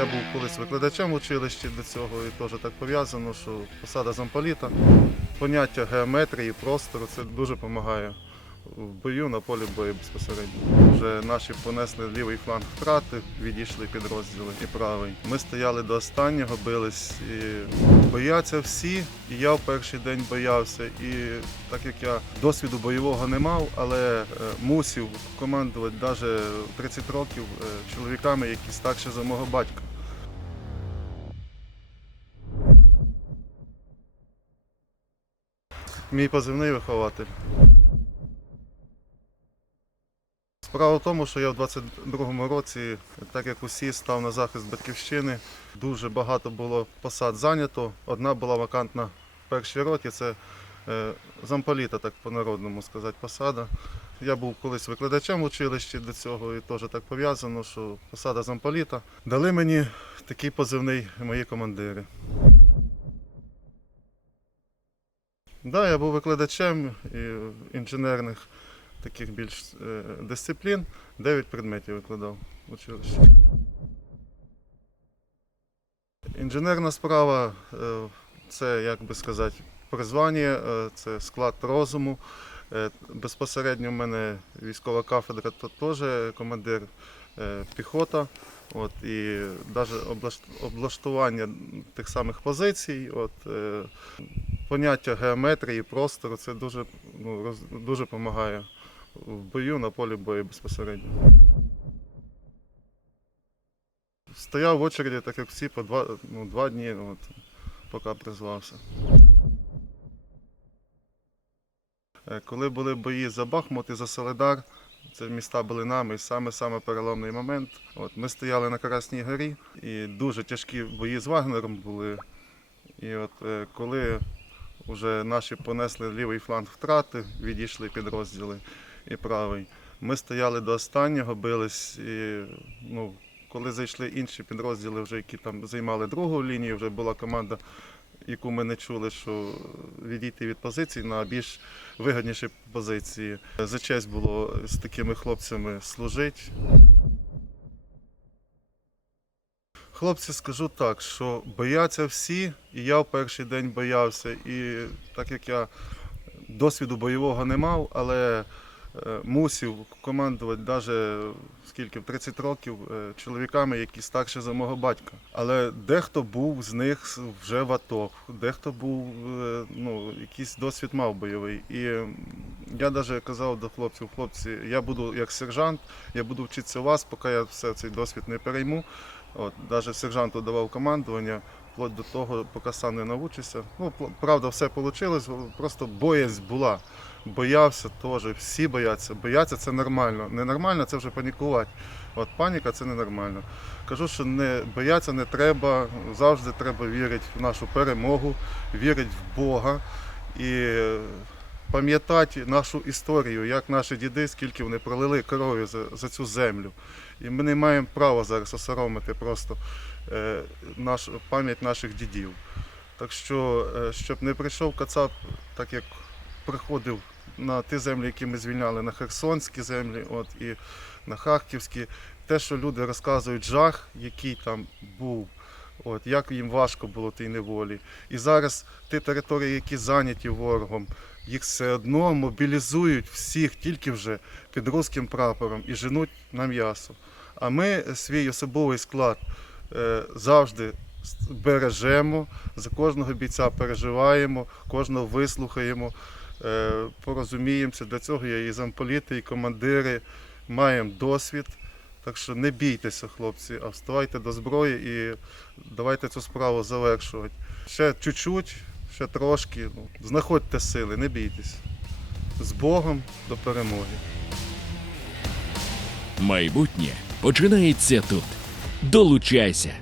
Я був колись викладачем училищі до цього і теж так пов'язано, що посада замполіта, поняття геометрії, простору це дуже допомагає в бою на полі бою безпосередньо. Вже наші понесли лівий фланг втрати, відійшли підрозділи і правий. Ми стояли до останнього, бились і бояться всі. І я в перший день боявся. І так як я досвіду бойового не мав, але е, мусив командувати навіть в 30 років е, чоловіками, які старші за мого батька. Мій позивний вихователь. Справа в тому, що я в 22-му році, так як усі, став на захист батьківщини. Дуже багато було посад зайнято. Одна була вакантна в першій роті, це е, замполіта, так по-народному сказати, посада. Я був колись викладачем в училищі до цього і теж так пов'язано, що посада замполіта. Дали мені такий позивний мої командири. Да, я був викладачем інженерних таких більш е, дисциплін. 9 предметів викладав в училищі. Інженерна справа е, це, як би сказати, призвання, е, це склад розуму. Безпосередньо в мене військова кафедра, то теж командир піхота. От, і навіть облаштування тих самих позицій, от, поняття геометрії, простору, це дуже, ну, роз- дуже допомагає в бою на полі бою безпосередньо. Стояв в очереді, так як всі, по два, ну, два дні, от, поки призвався. Е, Коли були бої за Бахмут і за Соледар, це міста були нами, і саме-саме переломний момент. От, ми стояли на Красній горі, і дуже тяжкі бої з Вагнером були. І от е, коли вже наші понесли лівий фланг втрати, відійшли підрозділи і правий. Ми стояли до останнього, бились. І, ну, коли зайшли інші підрозділи, вже які там займали другу лінію, вже була команда, яку ми не чули, що відійти від позицій на більш вигідніші позиції. За честь було з такими хлопцями служити. Хлопці, скажу так, що бояться всі, і я в перший день боявся. І так як я досвіду бойового не мав, але е, мусив командувати навіть скільки в 30 років е, чоловіками, які старші за мого батька. Але дехто був з них вже в АТО, дехто був, е, ну, якийсь досвід мав бойовий. І я навіть казав до хлопців, хлопці, я буду як сержант, я буду вчитися у вас, поки я все цей досвід не перейму. От, навіть сержанту давав командування, вплоть до того, поки сам не навчився. Ну, правда, все вийшло, просто боязнь була. Боявся теж, всі бояться. Бояться це нормально. Ненормально це вже панікувати. От паніка це ненормально. Кажу, що не бояться не треба, завжди треба вірити в нашу перемогу, вірити в Бога і пам'ятати нашу історію, як наші діди, скільки вони пролили крові за, за цю землю. І ми не маємо права зараз осоромити просто е, наш, пам'ять наших дідів. Так що, е, щоб не прийшов Кацап, так як приходив на ті землі, які ми звільняли, на Херсонські землі, от, і на Харківські, те, що люди розказують жах, який там був, от, як їм важко було тій неволі. І зараз ті території, які зайняті ворогом, їх все одно мобілізують всіх тільки вже під руським прапором і женуть на м'ясо. А ми свій особовий склад е, завжди бережемо, за кожного бійця переживаємо, кожного вислухаємо, е, порозуміємося. Для цього є і замполіти, і командири, маємо досвід. Так що не бійтеся, хлопці, а вставайте до зброї і давайте цю справу завершувати. Ще чуть-чуть, ще трошки. Ну, знаходьте сили, не бійтесь. З Богом до перемоги. Майбутнє починається тут. Долучайся.